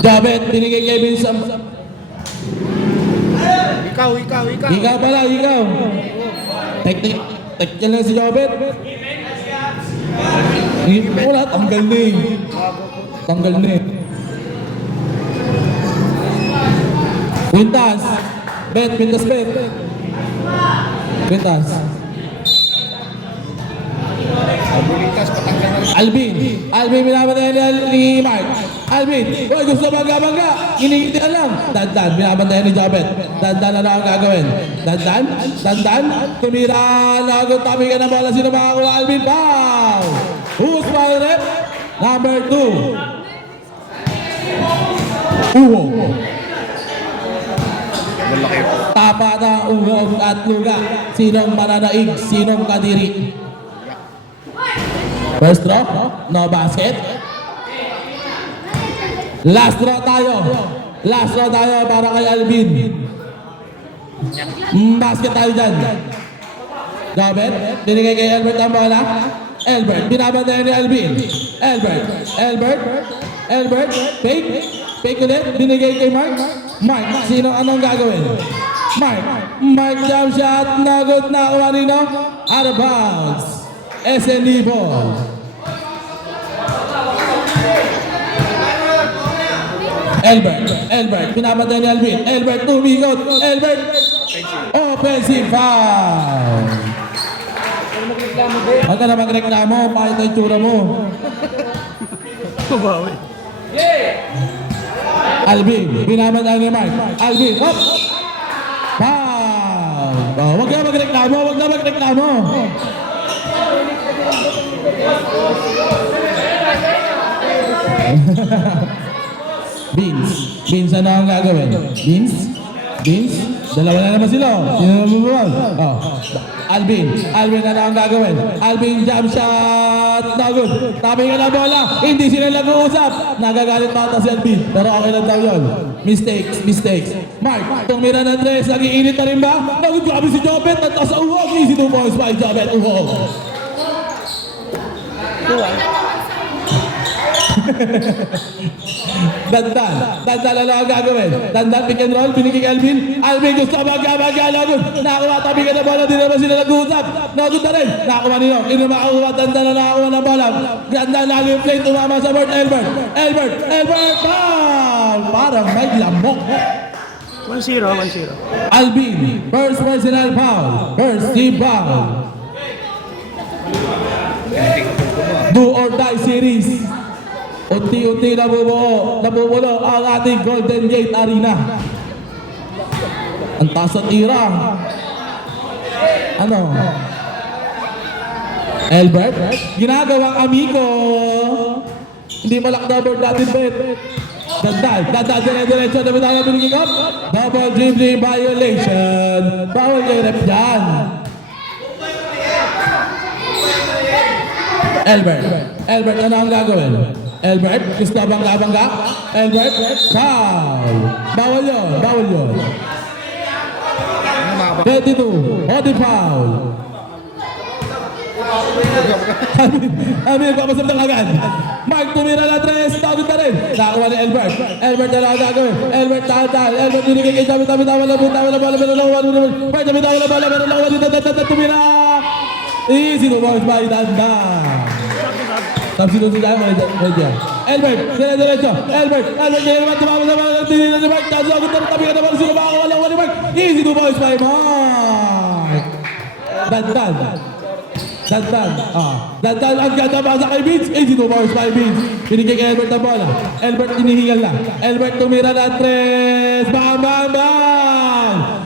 Jabet, binigay kay Vince. Ikaw. Ikaw pala, ikaw. Teknik lang si Jabet. Wala, tanggal na eh. Tanggal na eh. Quintas. Quintas. Quintas. Bulitas, patanggal na rin. Alvin, binabantayan ni Mark. Alvin, boy, gusto bangga. Iniintihan lang. Dandan, binabantayan ni Jabet. Dandan na lang ang gagawin. Dandan. Tumira, nagot, tabi ka na bola. Sino makakuha? Alvin, foul! Who's foul rep? Number 2. Uho. Malaki. Tapa na uhog at luga. Sinong mananaig? Sinong kadiri? First draw, no basket. Last draw tayo para kay Alvin. Basket tayo dyan. Jabet, binigay kay Albert ang bola. Albert, binabantayan ni Alvin. Albert, fake ulit, binigay kay Mark. Mark, anong gagawin? Mark jump shot, nagot na Juanino. Out of bounds. SNE ball. Albert, pinapatay ni Alvin. Albert, tumikot. Albert, offensive foul. Huwag ka na magreklamo, pahit na itsura mo. Kumawi. Alvin, pinapatay ni Mark. Alvin, hop! Foul. Huwag ka magreklamo. Beans, ano ang gagawin? Beans, dalawa na naman sila. Sino na bumubuwag? Alvin, ano ang gagawin? Alvin, jump shot, no good. Tabi ka na bola, hindi sila nag-uusap. Nagagalit pa ata si Alvin, pero okay lang daw yun. Mistakes. Mark, tumira ng 3, nag-iinit na rin ba? No good, grabe si Jobet, nagtaas sa uhog. Easy 2 points by Jobet, uhog. Dandan ano ang gagawin? Dandan, pick and roll, binigay kay Alvin gusto magka, lagot. Nakakuha, tabi ka na bola, di naman sila nag-uusap. Nagot na rin, nakakuha nino. Ino makakuha, Dandan na nakakuha ng bola. Dandan, lagi yung play, tumama sa board. Albert, foul! Parang may lamok. 1-0. Alvin, first personal foul. First team foul. Do or die series. Unti-unti nabubuo ang ating Golden Gate Arena. Ang taas at tira. Ano? Albert, ginagawang amigo. Hindi malak-double natin, Bet. Dandan, dire-diretso na bitawang biniging up. Double dribbling violation. Bawal kay rep dyan. Albert, ano ang gagawin? Albert, gusto bangga? Albert, foul. Bawal yun. 32, Odi foul. Amir, papasap ng agad. Mark, tumira na 3, tawid na rin. Nakakuha ni Albert, ano ang gagawin? Albert, Albert, binigay kay Jabit, tumira. Easy to bounce by Dandan. Substitute tayo medyo. Albert, dire-diretso. Albert, naman tumama sa mga tinila ni Mark. Tabi ka naman sila makakawala ni Mark. Easy to bounce by Mark. Dandan. Dandan ang ganda pa sa kay Vince. Easy to bounce by Vince. Binigay kay Albert na bola. Albert hinihingal na. Albert tumira na 3. Bang!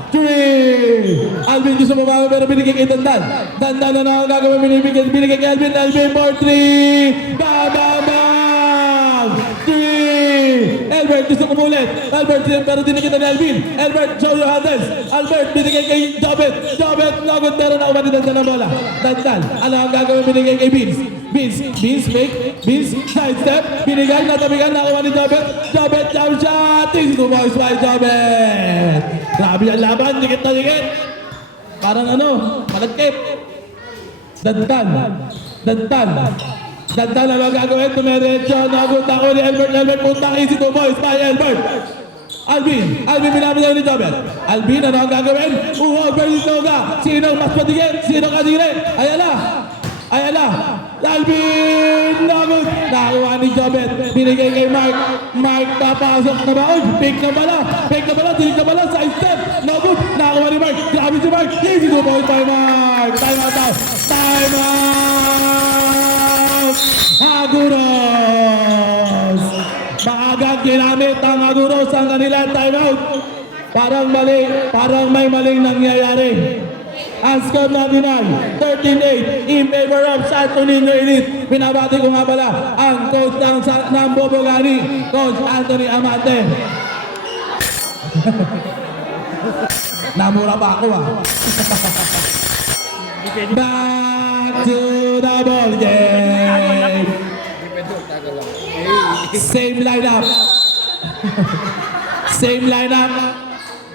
3! Alvin gusto mabago pero binigay kay Dandan. Dandan na ang gagawin, binigay kay Alvin for 3! Bang! 3! Albert gusto kumulit. Albert pero dinikita ni Alvin. Albert, show your handles. Albert binigay kay Jobet. Lagot pero nakuha ni Dandan na bola. Dandan, ano ang gagawin, binigay kay Vince, fake. Vince, side step. Binigay, natabigan, nakuha ni Jobet. Jobet, jump shot. Easy to bounce by Jobet. Grabe ang laban, dikit na dikit. Parang malagkip. Dandan. Dandan na lang gagawin. Tumiretso. Nagunta ko ni Albert. Albert puntang easy to boys by Albert. Alvin binabitaw ni Jobber. Alvin, ano ang gagawin? Versus Noga. Sino mas patigil? Sino kadire? Ayala. Alvin, nagot. Nakuha ni Jobber. Binigay kay Mark. Mark, papasok na ba? Pick na bala. Tinig na bala. Side step. Nagot. Nakuha ni Mark. Grabe si Mark. Easy to boys by Mark. Time out. Aguros. Maagang ginamit ang Aguros ang kanilang timeout. Parang may maling nangyayari. Ang score natin ay 13-8 in favor of Santo Niño Elite. Pinabati ko nga pala ang coach ng Bobogani, Coach Anthony Amante. Namura pa ako Back to the ball game. Same lineup.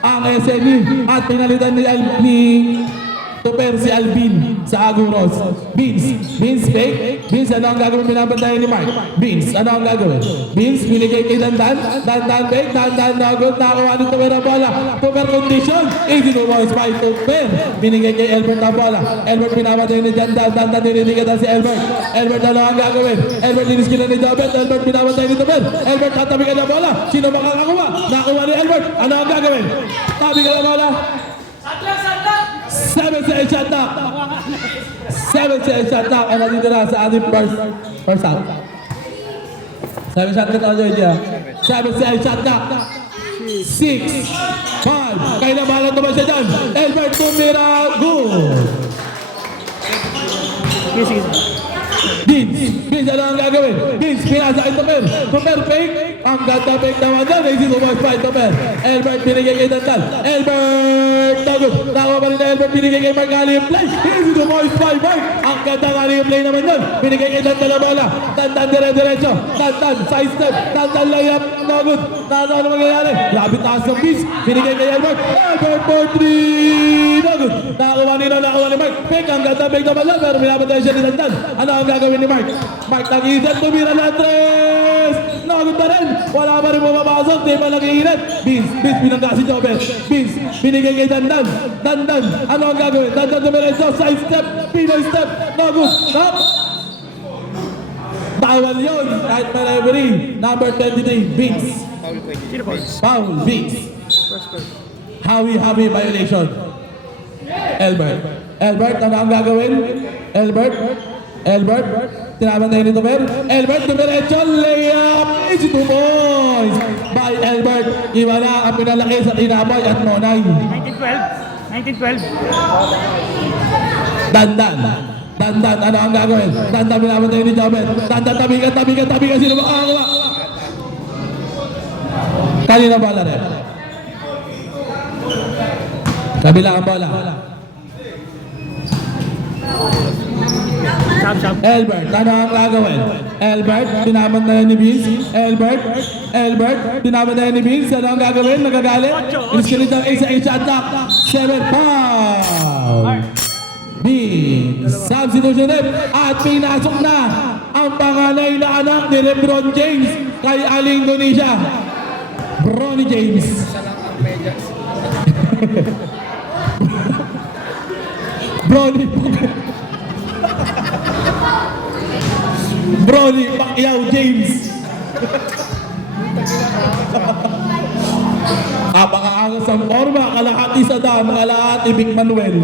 Ang SNU at pinalitan ni Tupper si Alvin sa Aguros. Beans fake. Beans, ano ang gagawin? Pinabantayan ni Mark. Beans, ano ang gagawin? Beans, binigay kay Dandan fake. Dandan nagot. Nakakuha ni Tupper ang bola. Tupper condition. Easy to boys by Tupper. Binigay kay Albert ang bola. Albert pinabantayan ni Dandan. Dandan dinidikatan si Albert. Albert, ano ang gagawin? Albert diniskilan ni Jobert. Albert pinabantayan ni Tupper. Albert tatabi ka ng bola. Sino makakakuha? Nakakuha ni Albert. Ano ang gagawin? Tabi ka ng bola. 7 sa shot knock. 7 sa shot knock. Ano dito na sa ating first half. 7 shot knock ako dyan. 7 sa shot knock. 6, 5. Kaya na bahala naman siya dyan. Albert tumira. Good. Beans, ano ang gagawin? Beans, pinasa kay Tupper. Tupper fake. Ang ganda fake naman doon. Easy to boys by Tupper. Albert binigay kay Dandan. Albert nagot. Nakuha pa rin na Albert binigay kay Mark Aliyah play. Easy to boys by Mark. Ang ganda Aliyah play naman yun. Binigay kay Dandan na bola. Dandan dire-diretso. Dandan side step. Dandan layup. Nagot. Ano mangyayari? Grabe taas ng Beans. Binigay kay Albert. Albert for 3. Nagot. Nakuha ni Mark. Fake. Ang ganda fake naman lang. Pero pinapatay siya ni Dandan. Ano ang gagawin ni Mark? Mark nag-iisip, tumira na 3! Nagot na rin! Wala pa rin bumabasok, di pa nag-iinit. Beans, pinangga si Jobber. Beans, binigay kay Dandan. Dandan, ano ang gagawin? Dandan dumiretso, side step, Pinoy step, nagot, stop! Bawal yun, kahit may referee. Number 23, Beans. Foul, Beans. Hawi violation. Albert, ano ang gagawin? Albert, tinabantay ni Tupper. Albert, dumiretso, layup, easy to boys by Albert. Iba na ang pinalaki sa Tinaboy at Nonay. 1912. Dandan, ano ang gagawin? Dandan, pinabantay ni Jobber. Dandan, tabi ka, sino makakakuha? Kanina bala rin. Kabila ang bola. Albert, ano ang gagawin? Albert, tinaman na yan ni Beans. Albert, tinaman na yan ni Beans. Ano ang gagawin? Nagagalit? Iniskilit ng 8 sa attack. 7 foul. Beans, substitution at pinasok na ang panganay na anak ni Lebron James kay Aling Indonesia. Bronny James. Bronny Pacquiao James. Apakaangas ang forma, kalahati sa dam, kalahati Vic Manuel.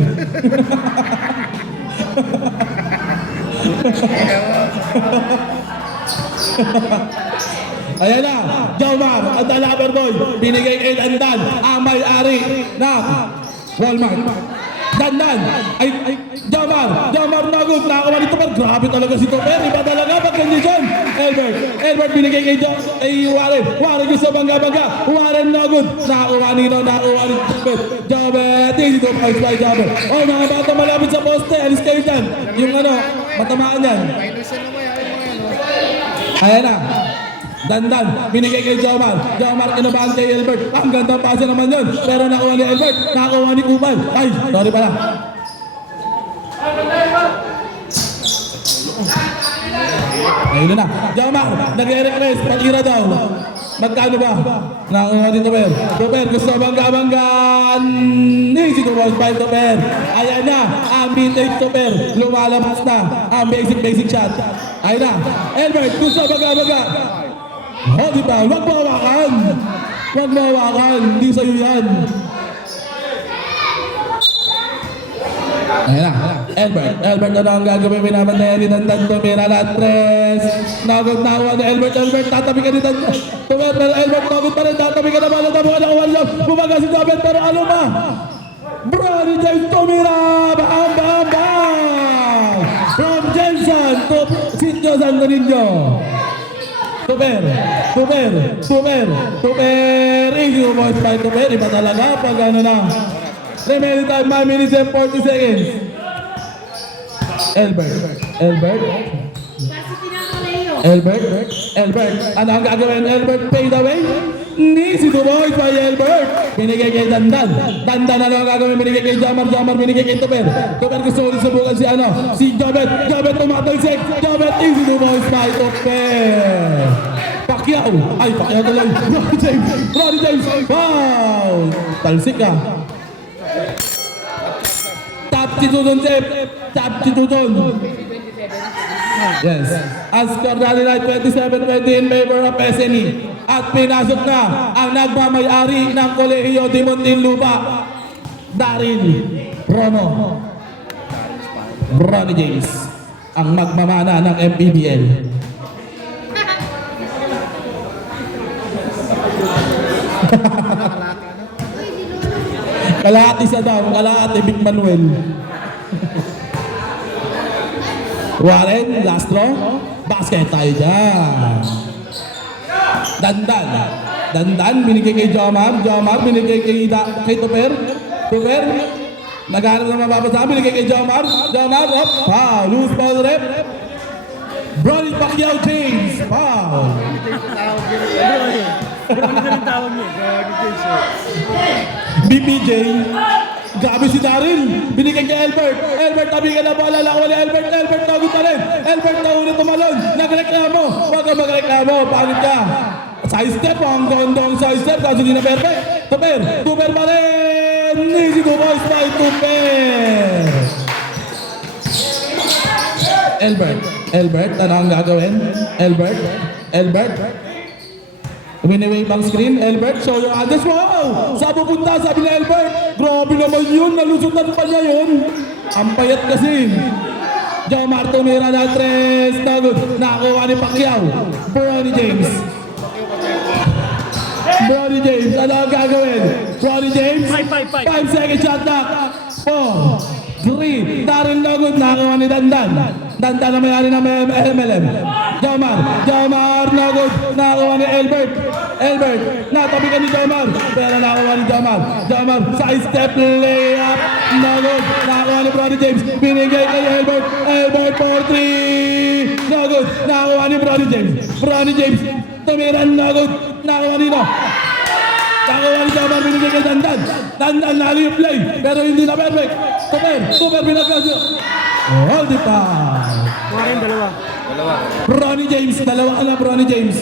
Ayan na, Jomar at the Lover Boy, binigay kay Dandan, ang may-ari ng Walmart. Dandan, Jomar nagot, nakakuha ni Tupper. Grabe talaga si Tupper, iba talaga pag-kondisyon. Albert binigay kay Warren gusto bangga-bangga. Warren nagot, nakakuha ni Tupper. Jobber, easy to boys by Jobber. Oh, mga bata malapit sa poste, alis kayo dyan. Yung matamaan yan. Ayan na. Dandan, binigay kay Jomar. Jomar, kinabahan kay Albert. Ang ganda pasa naman yun. Pero nakuha ni Albert, nakuha ni Kumal. Ay, sorry pala. Ayun na. Jomar, nag-request, patira daw. Magkano ba? Nakuha ni Toper. Toper, gusto bangga-banggaan. Easy to boys, 5 Toper. Ayan na, ang vintage Toper. Lumalabas na ang basic shot. Ayan na. Elbert, gusto bangga-bangga. Oh, di ba? Huwag mo hawakan. Huwag mo hawakan. Hindi sa'yo yan. Ayan na. Elbert na ang gagawin. Minamantayan ni Dandan. Tumira na 3. Nagod na uwan ni Elbert. Tatabi ka ni Dandan. Tumira pero Elbert. Nagod pa rin. Tatabi ka na ba? Tatabi ka na uwan lang. Bumaga si David. Pero ano ba? Bronny James tumira. Bam, bam, bam. From Jensen to Sitio Santo Niño. Tuper. Easy to boys by Tuper. Iba talaga pag ano na. Remaining time, 9 minutes and 40 seconds. Elbert. Ano ang gagawin? Elbert fade away. Easy to boys by Elbert. Binigay kay Dandan. Dandan ano ang gagawin? Binigay kay Jamar. Binigay kay Tuper. Tuper gusto ulit subukan si Jobet. Jobet tumatalsik. Jobet easy to boys by Tuper. Pacquiao tuloy. Ronnie James. Wow! Talsik ka. Substitution. Yes. As score rally night 27-20 in favor of SNE. At pinasok na ang nagmamayari ng Kolehiyo de Muntinlupa. Daryl Rono. Bronny James. Ang magmamana ng MPBL. Kalahati sa daw, kalahati Big Manuel. Warren, last draw. Basket tayo dyan. Dandan, binigay kay Jomar. Binigay kay Tuper. Naghanap na mababasa. Binigay kay Jomar, up. Foul, loose ball rep. Bronny Pacquiao James. Foul. BPJ. Grabe si Daryl. Binigay kay Elbert tabi ka na bola. Lakaw ni Elbert tagot na rin. Elbert na ulit tumalon. Nagreklamo. Huwag ka magreklamo. Pangit ka. Side step. Ang gondong side step. Kaso di na perfect. Tuper pa rin. Easy to boys by Tuper. Elbert. Ano ang gagawin? Elbert. Uminaway pang screen, Elbert, show your address. Wow! Saan pupunta? Sabi ni Elbert. Grabe naman yun, nalusutan pa niya yun. Ang payat kasi. Jomar tumira na 3. Nagod, nakakuha ni Pacquiao. Bronny James, ano ang gagawin? Bronny James, 5 seconds shot clock. 4, 3, Daryl Nagod, nakakuha ni Dandan na mayari ng MLM. Jomar Nagod, nakakuha ni Elbert, natabi ka ni Jomar, pero nakakuha ni Jomar, side step layup, Nagod, nakakuha ni Bronny James, binigay kay Elbert for 3, Nagod, nakakuha ni Bronny James, tumira Nagod, nakakuha ni Jomar, binigay kay Dandan naliyop play, pero hindi na perfect. Tuper binagkasyo. Hold it pa. Dalawa. Bronny James, dalawa ka na Bronny James.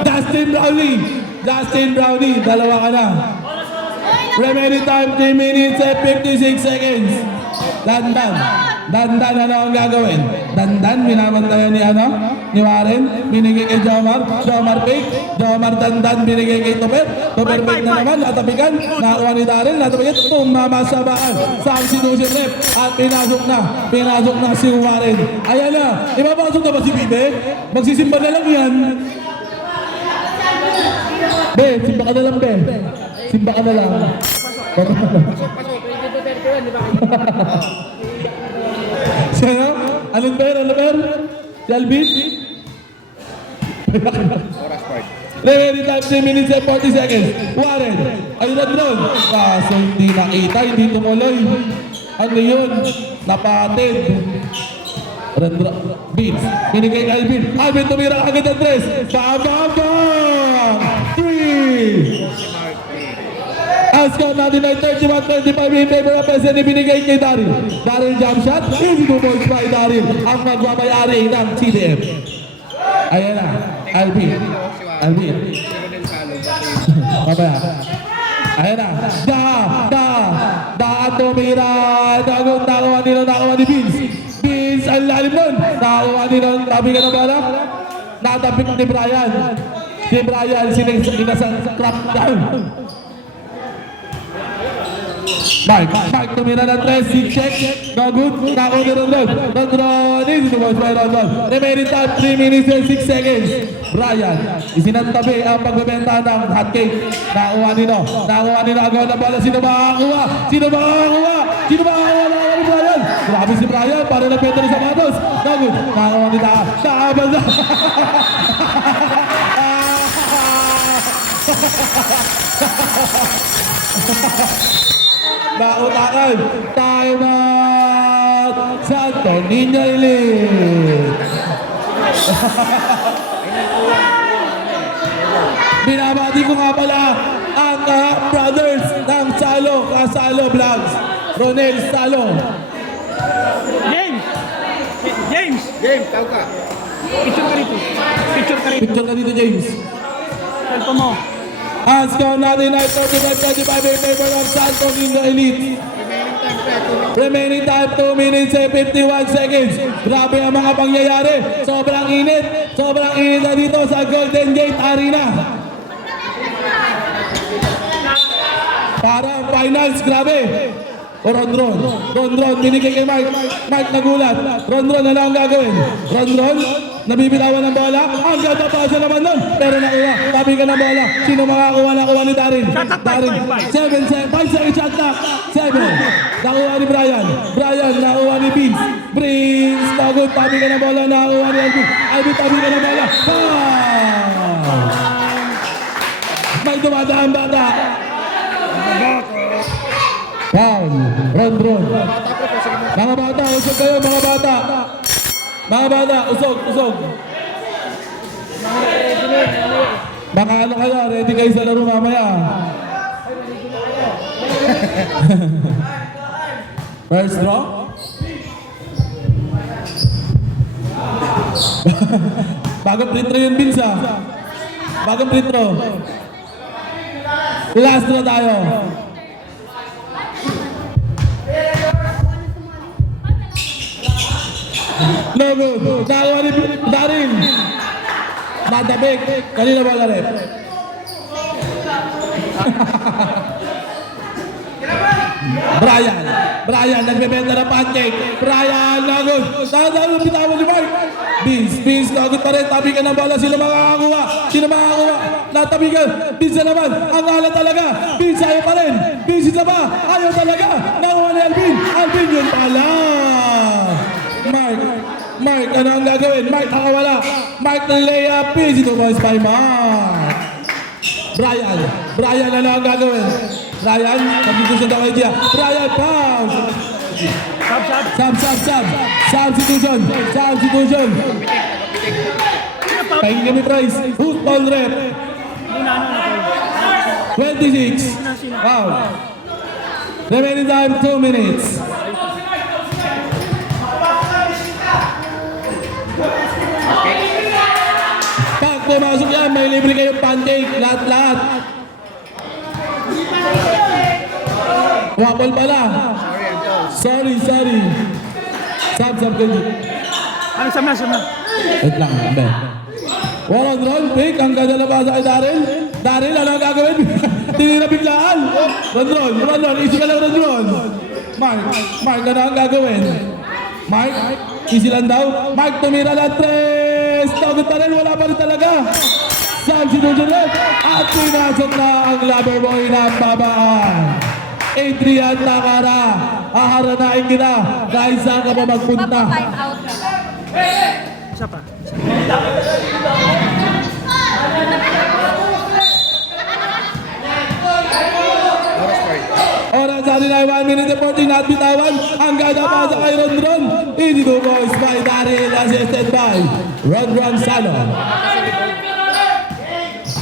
Justin Brownlee, dalawa ka na. Remaining time 3 minutes and 56 seconds. Dandan, ano ang gagawin? Dandan, binabantayan ni Warren, binigay kay Jomar fake, Dandan, binigay kay Tuper fake na naman, natabigan, nakuha ni Daryl, natabigan, tumamasabaan, substitution rep, at pinasok na si Warren. Ayan na, ipapasok na ba si Bibe? Magsisimba na lang yan. Simba ka na lang, simba ka na lang. Sino? Anong ber? Si Alvin? Remaining time 3 minutes and 40 seconds. Warren, ayun na drone. Kaso hindi nakita, hindi tumuloy. Ano yun? Napatid. Beats. Binigay kay Alvin tumira agad ang 3. Bam! 3! Ang score natin ay 31-35 in favor of SN binigay kay Daryl. Daryl jump shot, easy 2 points by Daryl. Ang magmamayari ng CDM. Ayan na, Alvin. Mamaya. Ayan na. Daan tumira. Nakakuha ni Vince. Vince, ang lalim nun. Nakakuha ni nun. Tabi ka na bala. Natapik ni Brian. Si Brian, sinasang crap down. Mark tumira ng 3, si check. No good. Nakakuha ni Rondon. Rondon, easy to watch by Rondon. Remaining time, 3 minutes and 6 seconds. Brian, isinantabi ang pagbebenta ng hotcake. Nakakuha nino agaw na bala. Sino makakakuha? Nakakuha ni Brian. Grabe si Brian, para na pwede sa sapatos. No good. Nakakuha ni Taa. Nakabansa. Nautakan. Time out. Santo Niño Elite. Binabati ko nga pala ang brothers ng Kasalo Vlogs. Ronel Salo. James, tawag ka. Picture ka rito, James. Helpo mo. Ang score natin ay 35-35 in favor of Santo Niño Elite. Remaining time 2 minutes and 51 seconds. Grabe ang mga pangyayari. Sobrang init na dito sa Golden Gate Arena. Parang finals, grabe. O Ron, binigay kay Mark. Mark nagulat. Ron, ano ang gagawin? Ron, nabibitawan ng bola. Ang ganda pa siya naman nun. Pero nakuha. Tabi ka ng bola. Sino makakuha? Nakuha ni Darin. 5 seconds shot clock. 7. Nakuha ni Brian. Nakuha ni Vince. Pagod. Tabi ka ng bola. Nakuha ni Alvin. Tabi ka ng bola. May dumadaan bata. Foul. Ron. Mga bata, usog kayo, mga bata. Usog. Baka ano kayo, ready kayo sa laro mamaya. First draw. Bagong free throw yun, Vince. Bagong free throw. Last draw tayo. No good. Nakakuha ni Darin. Nadabik. Kanina ba rin? Brian, nagbebenta ng pancake. Brian, nagod. Nagod, bitawan ni Mark. Vince, nagod pa rin. Tabi ka ng bola. Sino makakakuha? Natabi ka. Vince na naman. Ang alat talaga. Vince, ayaw pa rin. Vince isa pa. Ayaw talaga. Nakuha ni Alvin yun pala. Mark, ano ang gagawin? Mark, nakawala. Mark ng layup. Easy to boys by Mark. Brian, ano ang gagawin? Brian, substitution daw kayo diya. Brian, pause. Substitution. Pahingin kami price. Football rep. 26. Wow. Remaining time 2 minutes. Pag pumasok yan, may libre kayong pancake. Lahat. Waffle pala. Sorry. Sab kayo. Ano sama? Wait lang, Ben. Ron, pick. Ang ganda na basa kay Daryl, ano ang gagawin? Tinira biglaan. Ron, easy ka lang, Ron. Mark, ano ang gagawin? Mark, easy lang daw. Mark, tumira na 3. Tagot pa rin, wala pa rin talaga. Substitution left. At pinasok na ang lover boy ng babaan. Adrian Takara, haharanain kita. Guys, saan ka pa magpunta? Time out ka lang. Isa pa. Oras sa atin ay 1 minute and 14 at bitawan. Ang ganda pa sa kay Ron. Easy to boys by Daryl, assisted by Ron Salon.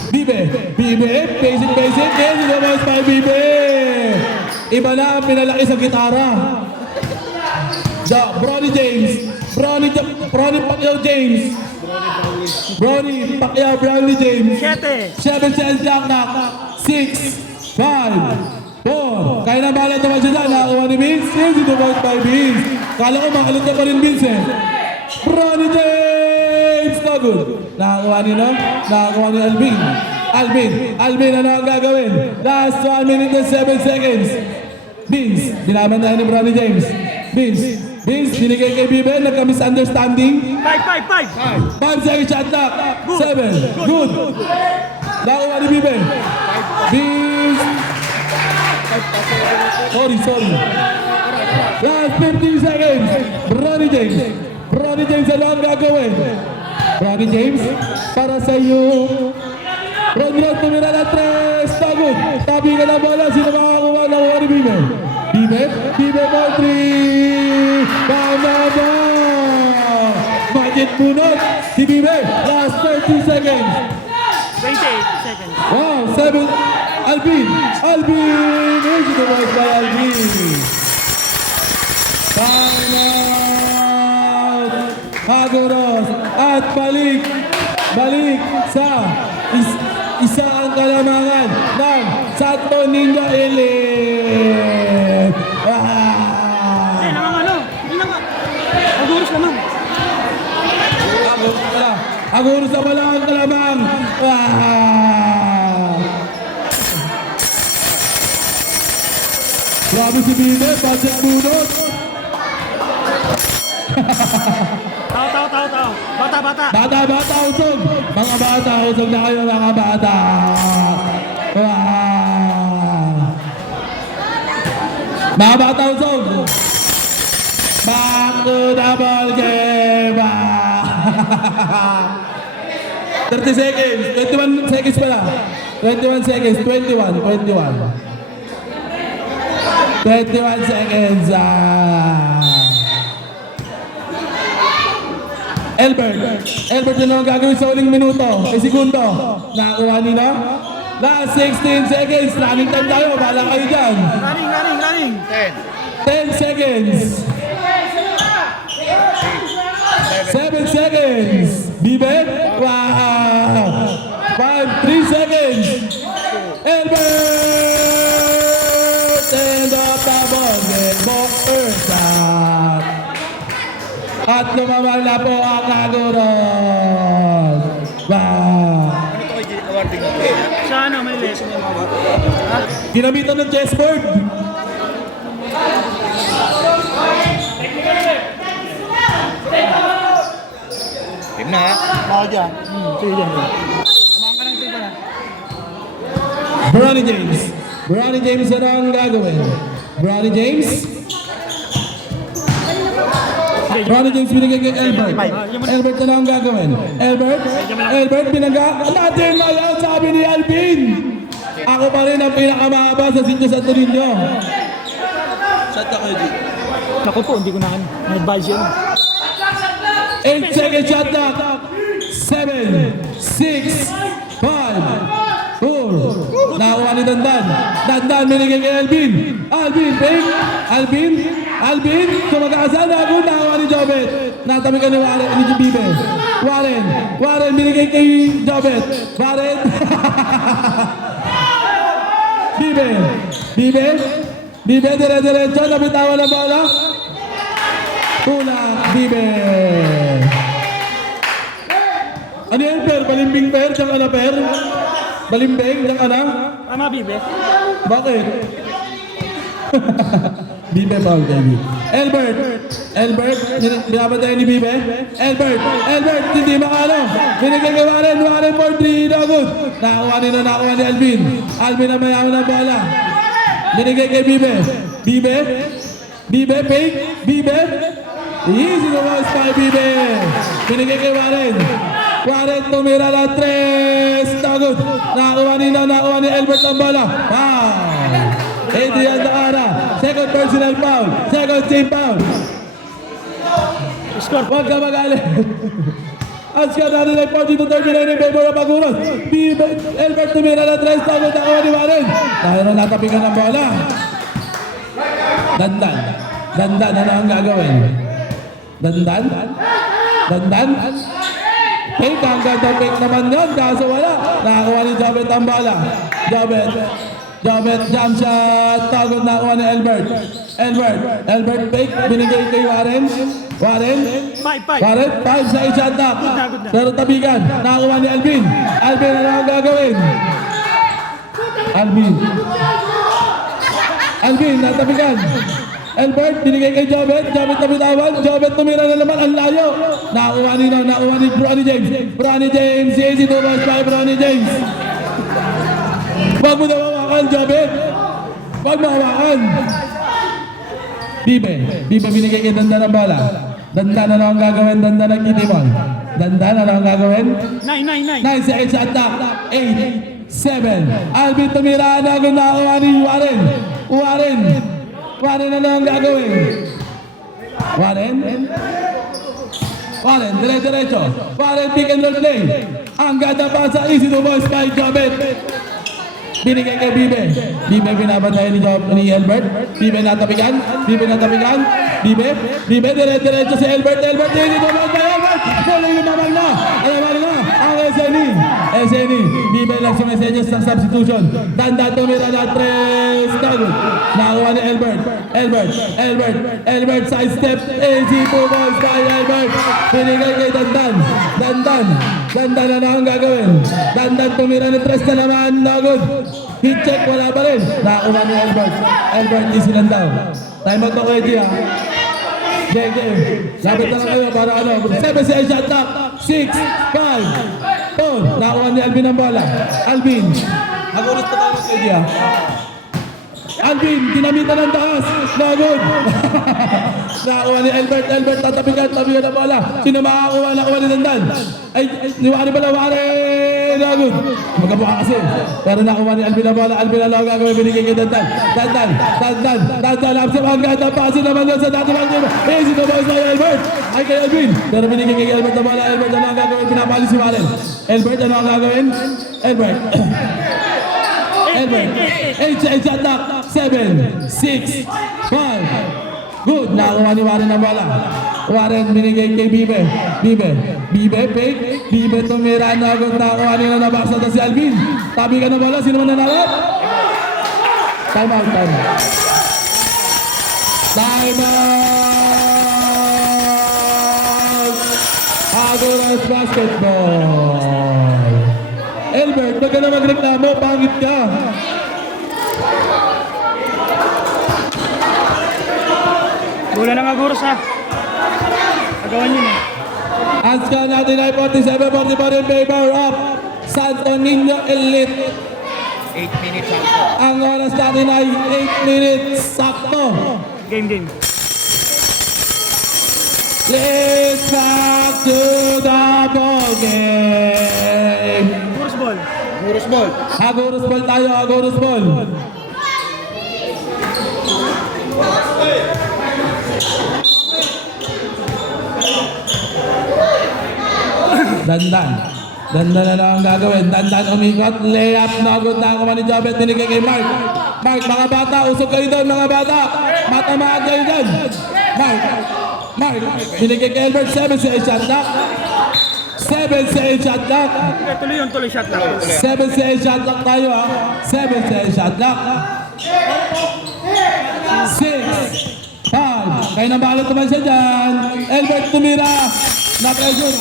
Bibe, basic, easy to boys by Bibe. Iba na ang pinalaki sa gitara. Bronny James. Bronny Pacquiao James. Bronny Pacquiao James. 7. 7 seconds clock knock. 6, 5, 4. Kaya na bala naman siya dyan. Nakakuha ni Vince. Easy to bounce by Vince. Kala ko makalot ka pa rin Vince eh. Bronny James. No good. Nakakuha ni no? Nakakuha ni Alvin, ano ang gagawin? Last 1 minute and 7 seconds. Vince, dinaman na ni Bronny James. Vince, binigay kay Bibe, nagka-misunderstanding. 5. 5 seconds shot clock. 7, good. Nakuha ni Bibe. Vince. Sorry. Last 15 seconds. Bronny James, ano ang gagawin? Bronny James, para sa iyo. Ron, tumira na 3. Pagod. Tabi ka na bola. Sino makakakuha na kuha ni Bibe? Bibe for 3. Bamba! Magic bunot. Si Bibe. Last 30 seconds. 28 seconds. Wow, 7. Alvin. Easy to watch by Alvin. Time out. Hagoros. At balik sa isa ang kalamangan ng Santo Niño Elite. Naman ano? Hindi naman. Aguros naman. Aguros na pala ang kalamang. Grabe si Bibe, budget bunot. Tao. Bata, usog. Mga bata, usog na kayo mga bata. Mga bata, usog. Back to the ball game. 30 seconds. 21 seconds pala. 21 seconds. 21 seconds. Albert na lang gagawin sa uling minuto. Segundo. Nakakuha nila. Last 16 seconds. Running time tayo. Bala kayo dyan. Running. 10 seconds. 7 seconds. Bibe. Wow. 3 seconds. Albert. And off the ball. Get more shot. At lumamal na po ang Agoros. Wow. Sa ano, malilis. Ginamitan ng chessboard. Team na ha? Ako dyan. Sige dyan. Samahan ka ng team pa na. Bronny James ano ang gagawin? Bronny James binigay kay Albert. Albert ano ang gagawin? Albert binangga. Natin na yan, sabi ni Alvin. Ako pa rin ang pinakamahaba sa Sitio Santo Niño. Naku po, hindi ko na advise yun. 8 second shot clock. 7, 6, 5, 4. Nakakuha ni Dandan. Dandan binigay kay Alvin. Alvin. Sumag-aasal na ako. Nakakuha ni Jobet. Natabi ka ni Warren. Ni Bibe. Warren binigay kay Jobet. Warren. Bibe, dire-diretso. Nabitawan na bola. Tulak, Bibe. Ano yan, Per? Balimbing, Per? Diyan ka na, Per? Balimbing? Diyan ka na? Tama, Bibe. Bakit? Bibe, Paul, baby. Albert, binabatay ni Bibe. Albert, hindi makano. Binigay kay Warren for 3, no good. Nakakuha ni Alvin. Alvin na mayaman ng bola. Binigay kay Bibe. Bibe, fake. Bibe. Easy to watch by Bibe. Binigay kay Warren tumira na 3. No good. Nakakuha ni Albert ang bola. Wow. Adrian Dacara. Second personal foul. Second team foul. Score. Huwag ka magalit. Ang score natin ay 40-39 in favor ng Agoros. Albert tumira na 3. No good. Nakakuha ni Warren. Dahil na natapikan ng bola. Dandan. Dandan, ano ang gagawin? Dandan? Dandan? Fake, ang ganda fake naman yun, kaso wala. Nakakuha ni Jobet ang bala. Jobet. Jobet, jump shot. Tagod nakakuha ni Albert. Albert fake, binigay kay Warren. Warren. Warren, 5 sa shot na. Pero tabigan, nakakuha ni Alvin. Alvin, ano ang gagawin? Alvin, natabigan. Albert, binigay kay Jobet. Jobet nabitawan. Jobet tumira na naman. Ang layo. Nakuha ni Bronny James. Bronny James. Easy to pass by Bronny James. Wag mo na mawakan, Jobet. Wag mo hawakan. Bibe binigay kay Dandan ang bala. Dandan, ano ang gagawin? Dandan nagtitimon. Dandan, ano ang gagawin? 9 sa attack. 8, 7. Alvin tumira na kung nakuha ni Warren. Warren, ano ang gagawin? Warren, dire-diretso. Warren, pick and roll play. Ang ganda pa sa easy to boys by Jobet. Binigay kay Bibe. Bibe binabantay ni Albert. Bibe natabigan. Bibe, dire-diretso si Albert. Easy to boys by Albert. Tuloy lumamang na. Ang SNE. Bibe lang sumesenyas ng substitution. Dandan tumira na 3. Tagod. Nakakuha ni Albert side step. Easy to boys by Albert. Binigay kay Dandan. Dandan, ano ang gagawin? Dandan tumira ni 3 na naman. Nagod. Hit check, wala pa rin. Nakakuha ni Albert, easy lang daw. Time out na kayo, G, ha? Game. Lapit na lang kayo para ano. 7 sa shot clock. 6, 5, 4. Nakakuha ni Alvin ang bola. Alvin. Nagulat pa tayo kayo, G, ha? Alvin, ginamitan ng taas. Nagod. Nakakuha ni Albert, tabigan ang bola. Sino makakuha? Nakuha ni Dandan. Ay, niwari pala, Nagod. Magkabuka kasi. Pero nakuha ni Alvin ang bola. Alvin ang gagawin, binigay kay Dandan. Lapsa ang ganda. Pasin naman yun sa dati ng team. Easy to boys by Albert. Ay kay Alvin. Pero binigay kay Albert ang bola. Albert, ano ang gagawin? Pinapali si Warren. Albert, ano ang gagawin? Albert. 8 sa shot clock. 7, 6, 5. Good. Nakuha ni Warren ang bola. Warren binigay kay Bibe. Bibe fake. Bibe tumira na agad. Nakuha nila na baksa na si Alvin. Tabi ka na bola. Sino man nanalo? Time out. Agoras basketball. Albert, wag ka na magreklamo. Pangit ka. Bola ng Agoros, ha? Agawan yun, eh. Ang score natin ay 47-44 in favor of Santo Niño Elite. 8 minutes sakto. Ang oras natin ay 8 minutes sakto. Game. Let's back to the ball game. Agoros ball. Agoros ball tayo, Agoros ball. Dandan na lang ang gagawin. Dandan umikot. Layup. Nagod na ako ni Jobet. Binigay kay Mark. Mga bata. Usog kayo doon, mga bata. Matamaan kayo doon. Mark. Binigay kay Albert. 7 sa shot clock. 7 sa shot clock. Tuloy shot lang. 7 sa shot clock tayo, ha. 7 sa shot clock. 6, 5. Kayo na balot naman siya dyan. Albert tumira. Na-pressure.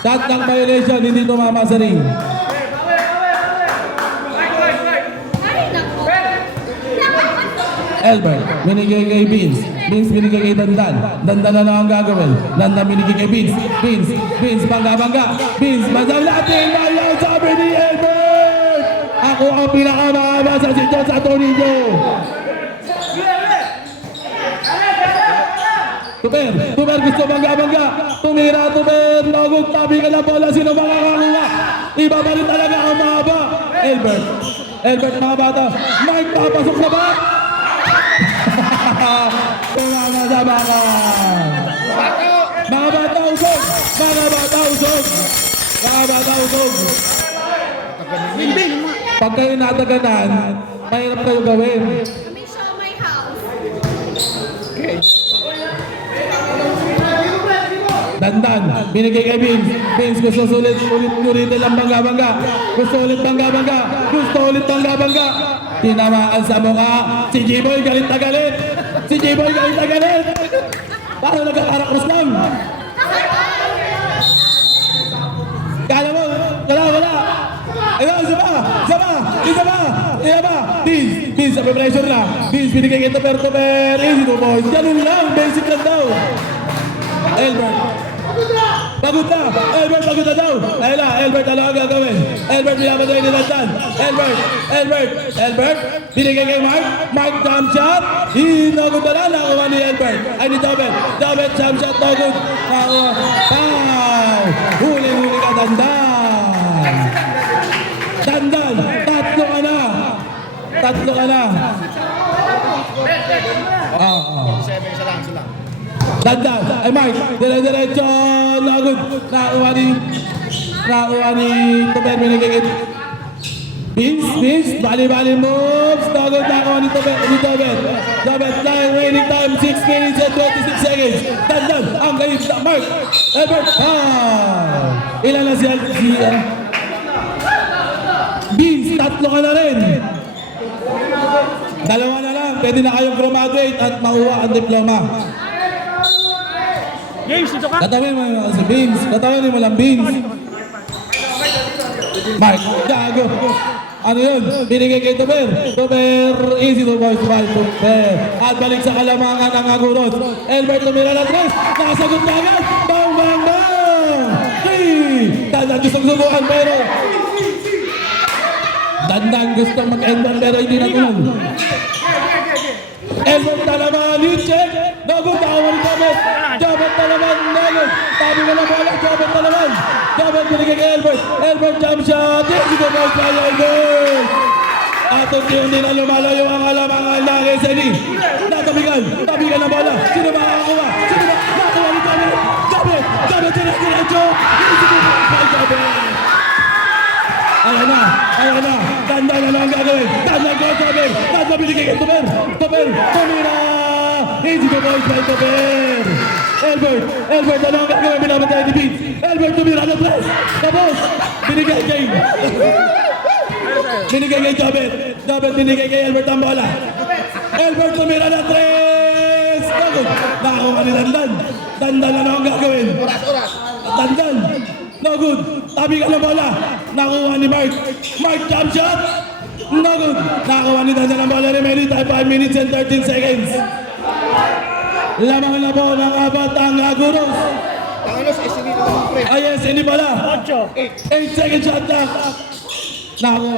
Shot clock violation. Hindi tumama sa ring. Albert, binigay kay Vince. Vince binigay kay Dandan. Dandan na lang ang gagawin. Dandan binigay kay Vince. Vince, bangga. Vince, masang natin. Bayan, sabi ni Albert. Ako ang pinakamahaba sa si John Satornillo. Tuber, gusto bangga. Tumira, Logog, tabi ka na bola. Sino makakakuha? Iba pa rin talaga ang mahaba. Albert, mga bata. Mike, papasok na ba? Tumama sa baka. Mga bata usog. Pag kayo nataganan, mahirap kayo gawin. Kami show my house. Dandan, binigay kay Vince. Vince gusto ulit lang bangga-bangga. Gusto ulit bangga-bangga. Gusto ulit bangga-bangga. Tinamaan sa mukha. Si J-Boy galit na galit. Si J-Boy galit na galit. Parang nagkakarakros lang. Kala mo, wala. Ayun, isa pa. Vince, sa pressure na. Vince, binigay kay Toper. Easy to boys. Ganun lang, basic lang daw. Albert. Pagod na daw. Ayun na, Albert, ano ang gagawin? Albert, binabatay ni Dandan. Albert, binigay kay Mark, jump shot. Hinagod na lang, nakuha ni Albert. Ay, ni Jobet, jump shot, no good. Nakuha, foul. Huli ka, Dandan, tatlo ka na. Isa lang. Dandan, ay Mark, dire-diretso, nagod, nakuha ni Tober, binigay kay Vince, bali moves, nagod, nakuha ni Tober, remaining time, 6 minutes and 26 seconds, Dandan, ang kayip na Mark, Albert, ilan na siya, Vince, tatlo ka na rin. Dalawa na lang, pwede na kayong graduate at makuha ang diploma. James, dito ka. Katawin mo yung si Vince. Katawin mo lang Vince. Mark, gago. Ano yun? Binigay kay Tober. Easy to boys, Tober. At balik sa kalamangan ng Aguros. Albert tumira na tres. Nakasagot na agad. Bang! Dandan gustong subukan pero Dandan gustong mag-end pero hindi na tulad. Albert na naman, check! Nagod, nakawa ni Jobet na naman, nagod! Tabi ka na bola, Jobet na naman! Jobet binigay kay Albert jump shot! Yes, ito boys by Albert! At unti-unti na lumalayo ang alamangan ng SNE. Natabigan na bola. Sino ba nakakuha? Nakakuha ni Jobet! Jobet diretso! Yes, ito boys by Jobet! Ayan na. Dandan na lang ang gagawin. Dandan ko, Tober. Dandan binigay kay Tober. Tumira. Easy to boys by Tober. Albert, ano ang gagawin? Binabatay ni Vince. Albert tumira na press. Tapos, binigay kay Jobet. Jobet binigay kay Albert ang bola. Albert tumira na tres. Nakakuha ni Dandan. Dandan, ano ang gagawin? Dandan. No good. Tabi ka ng bola. Nakuha ni Mark. Jump shot. No good. Nakuha ni Dandan ang bola. Remaining time 5 minutes and 13 seconds. Lamang na po ng apat ang Aguros. Ay yes, hindi pala. 8 second shot clock. Nakuha.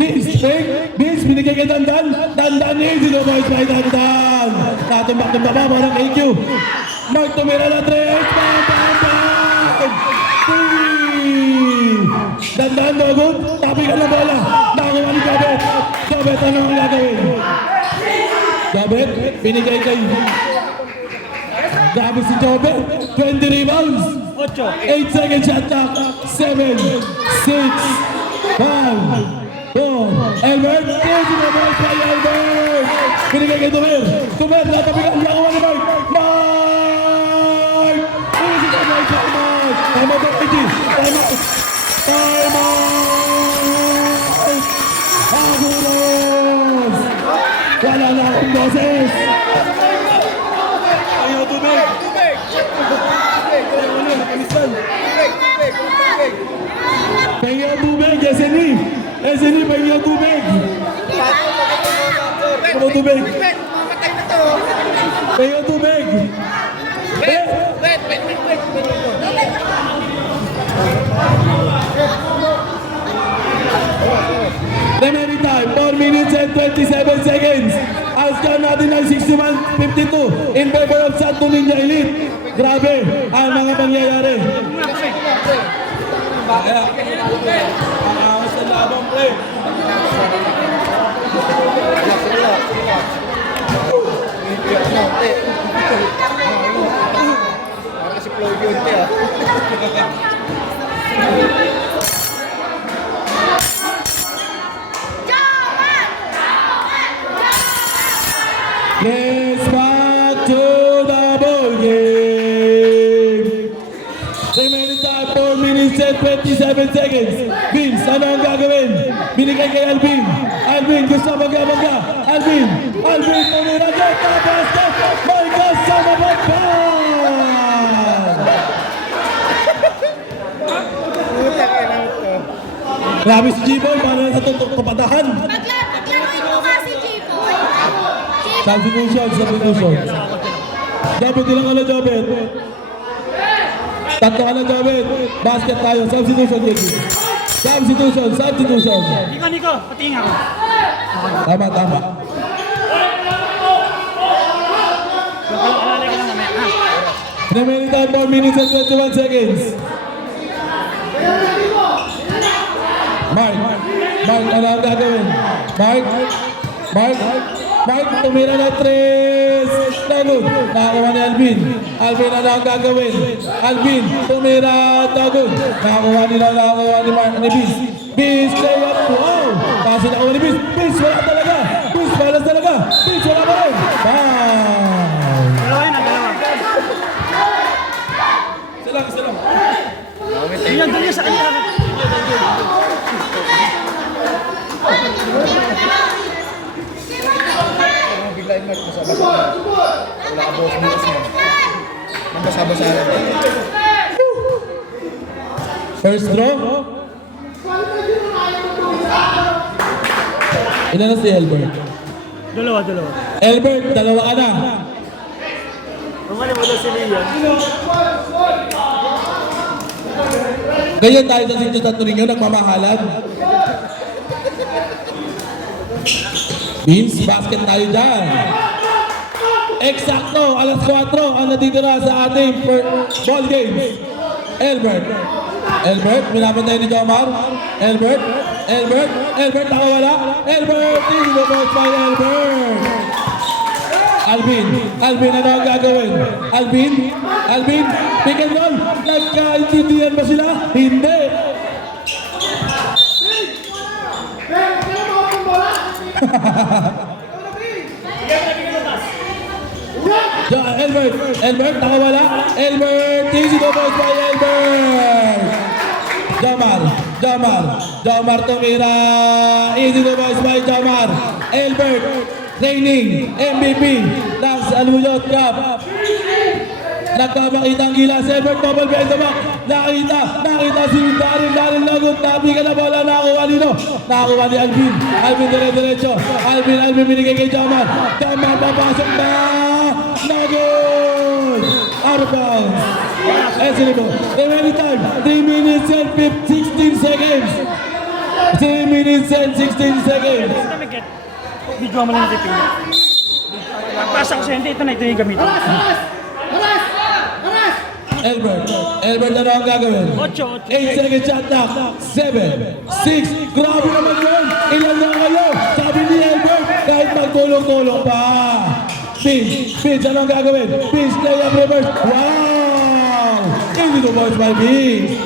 Vince, binigay kay Dandan. Dandan easy to boys by Dandan. Natumbak-tumbak pa parang AQ. Mark tumira na 3. Dandan, no good. Tabi ka na bola. Nakakuha ni Jobet. Jobet, ano ang gagawin? Jobet, binigay kay... Grabe si Jobet. 20 rebounds. 8 second shot clock. 7, 6, 5, 4. Albert, easy na boys by Albert. Binigay kay Tober. Natabi ka. Nakakuha ni Mark. Easy na boys by Mark. Time out. Aguros! Wala na akong boses! Ayaw tubig! Pahingi ang tubig! SNE! Pahingi ang tubig! Ano tubig? Mamatay na to! Pahingi ang tubig! Wait! Remaining time, 4 minutes and 27 seconds. Ang score natin ay 61-52 in favor of Santo Niño Elite. Grabe ang mga pangyayari. Kaya, ang angas na labang play. Parang si Floyd Yunte ah. Game minutes and 27 seconds. Vince, ano ang gagawin? Binigay kay Alvin. Alvin, gusto magabangga. Alvin, tumira dyan. Tapos na. May kasama ba? Puta ka na ito. Grabe si G-Boy, paano na kapatahan? Paglaruin mo kasi, J-Boy. Substitution. Jobet, ilang ka na, Jobet? Tatlo ka na, Jobet. Basket tayo. Substitution, Jiggy. Substitution. Nico, patingin ako. Tama. Alalay ka lang mamaya. Remaining time 4 minutes and 21 seconds. Mark, ano ang gagawin? Mark, tumira na 3. Tagod. Nakakuha ni Alvin. Alvin, ano ang gagawin? Alvin, tumira. Tagod. Nakakuha ni Biz. Biz, play up. Wow! Kasi nakakuha ni Biz. Biz, wala talaga. Biz, balas talaga. Biz, wala pa rin. Bang! Dalawa yun, dalawa. Isa lang. Yan, dali sa kanya. Bigla yung basa-basa. Wala ka buhok mo kasi yan. Nang basa-basa lang. First draw. Ilan na si Elbert? Dalawa. Elbert, dalawa ka na. Mamali mo na si Lian. Ganyan tayo sa Sitio Santo Niño, nagmamahalan. Vince, basket tayo dyan. Eksakto, alas 4 ang natitira sa ating ball game. Elbert, minapantay ni Jomar. Elbert, nakawala. Elbert, tinilabas by Elbert. Alvin, ano ang gagawin? Alvin, pick and roll. Nagkaintindihan ba sila? Hindi. Elbert, nakawala. Elbert, easy to boys by Elbert. Jamar tumira. Easy to boys by Jamar. Elbert, reigning MVP ng Saluyot Cup. Nagpapakita ang gilas. Elbert, double behind the back. Nakita si Daryl Lagut. Nabi ka na bola. Nakakuha nino. Nakakuha ni Alvin. Alvin dire-diretso. Alvin binigay kay Jamar. Jamar, papasok na. Lagut! Out of bounds. Esilimo. Remaining time. 3 minutes and 16 seconds. 3 minutes and 16 seconds. Video mo lang dito. Pasa ko siya, ito yung gamitin. Elbert, ano ang gagawin? 8 seconds shot clock. 7, 6, grabe naman yun. Ilan na kayo? Sabi ni Elbert, kahit magtulong-tulong pa. Vince, ano ang gagawin? Vince, play up reverse. Wow! Hindi to boys by Vince.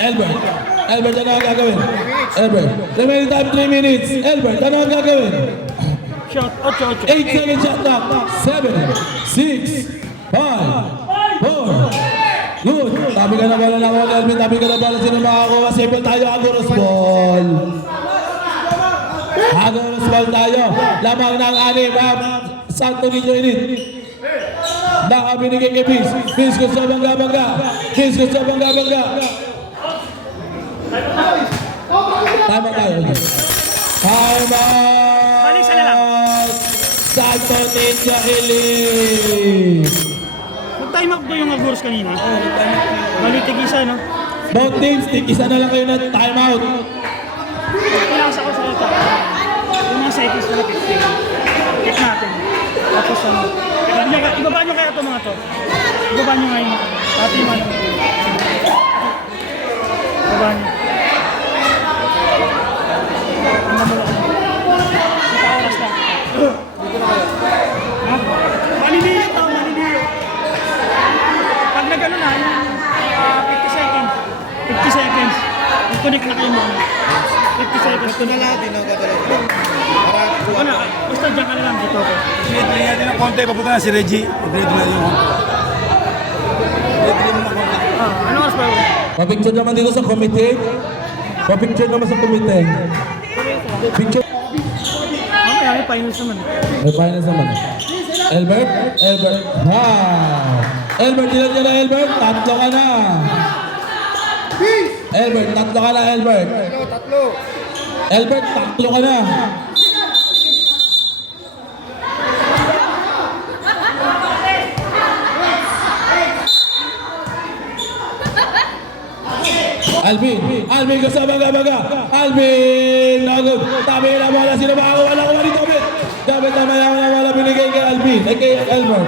Elbert, ano ang gagawin? Elbert, remaining time 3 minutes. Elbert, ano ang gagawin? Shot, 8. 8 seconds shot clock. 7, 6, 5, 4. Good. Tabi ka na bala lang ako, Elvin. Tabi ka na bala. Sino makakuha? Simple tayo. Agoros ball. Agoros ball tayo. Lamang ng 6. Santo Niño init. Nakabinigay kay Vince. Vince gusto bangga-bangga. Tama tayo. Time out. Balik na lang. Santo Niño init. Mag-time up ba yung Agoros kanina? Balitig isa, no? Both teams, isa na lang kayo na timeout. Pinasa ko sa ito. Yung mga seconds na 15. Check natin. Tapos ano. Ibaba nyo kaya ito mga to. Ibaba nyo ngayon. Pati man. Ibaba nyo. Tingnan mo lang. Kita oras lang. Ha? Maliliit ako, maliliit. Pag nag-ano na, 50 seconds. 50 seconds. Connect na kayo mo. 50 seconds. Ito na lahat, hindi na gagalaw. Ano, basta dyan ka na lang dito. Pinitli natin ng konti, papunta na si Reggie. Pinitli na yung konti. Pinitli mo ng konti. Ano oras ba? Pa-picture naman dito sa committee. Pa-picture naman sa committee. Picture. Mamaya, may finals naman. May finals naman. Albert. Albert, ilan ka na, Albert? Tatlo ka na. Albert, tatlo ka na, Albert. Tatlo. Albert, tatlo ka na. Alvin, kasama ka. Alvin, nagod. Tabi na bola, sino makakuha na kuha ni David? David na mayaman na bola, binigay kay Alvin. Ay kay Albert,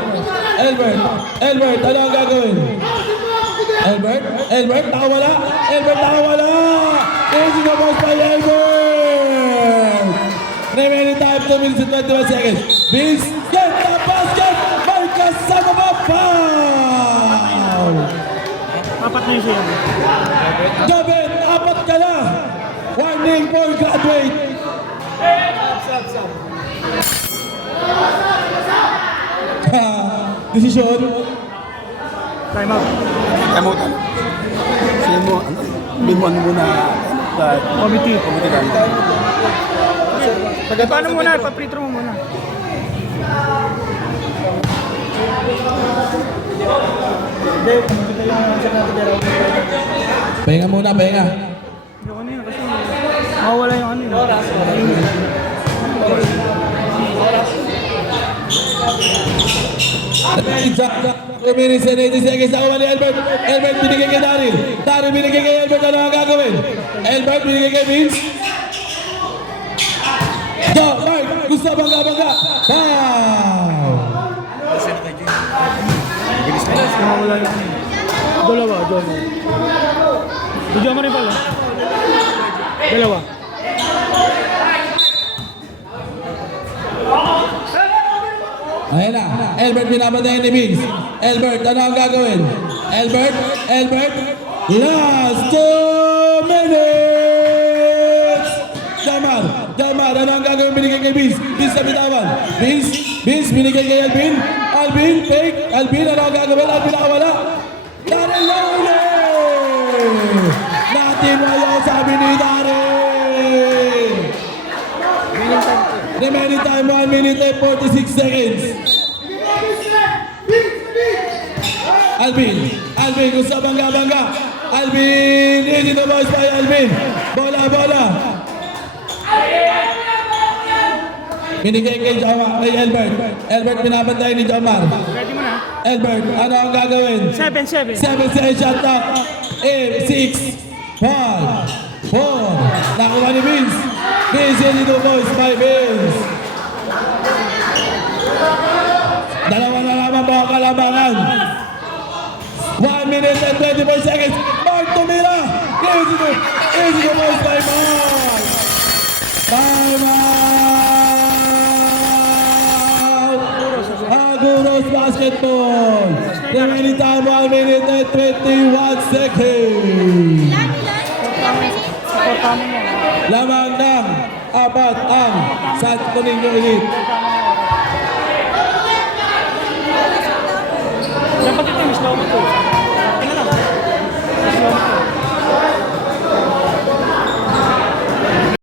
ano ang gagawin? Albert, nakawala. Easy na boss by Albert. Remaining time, 2 minutes and 21 seconds. Vince, get the basket! May kasama pa, foul! Apat na yun siya. David, apat ka na! Warning for graduate! Desisyon? Time out. Kamutan. Sino mo, limuan mo muna. Committee. Kumitikan. Paano muna? Pa-pre-throw mo muna. Pahinga muna. Hindi ko na yun kasi mawawala yung ano yun. Oras. 2 minutes and 80 seconds. Nakuha ni Albert. Albert binigay kay Daryl. Daryl binigay kay Albert. Ano ang gagawin? Albert binigay kay Vince. Mark, gusto bangga. Foul! Mawawala yung ano. Dalawa. Video mo rin pala. Dalawa. Ayan na. Albert binabantayan ni Vince. Albert, ano ang gagawin? Albert. Last 2 minutes! Jamar, ano ang gagawin binigay kay Vince? Vince sa bitawan. Vince binigay kay Alvin. Alvin, fake. Alvin, ano ang gagawin? Alvin nakawala. Daryl Lowry! Natinwayo, sabi ni Daryl! Remaining time, 1 minute and 46 seconds. Alvin, gusto bangga. Alvin, easy to boys by Alvin. Bola. Binigay kay Albert. Albert binabantay ni Jamar. Ready mo na. Albert, ano ang gagawin? 7. 7 seconds shot clock. 8, 6, 5, 4. Nakuha ni Vince. Vince, easy to boys by Vince. Dalawa na lamang po ang kalabangan. 1 minute and 24 seconds. Mark tumira. Easy to boys by Mark. Time out. Aguros Basketball. Remaining time 1 minute and 21 seconds. Supportahan mo mo. Lamang ng 4 ang Santo Niño Elite.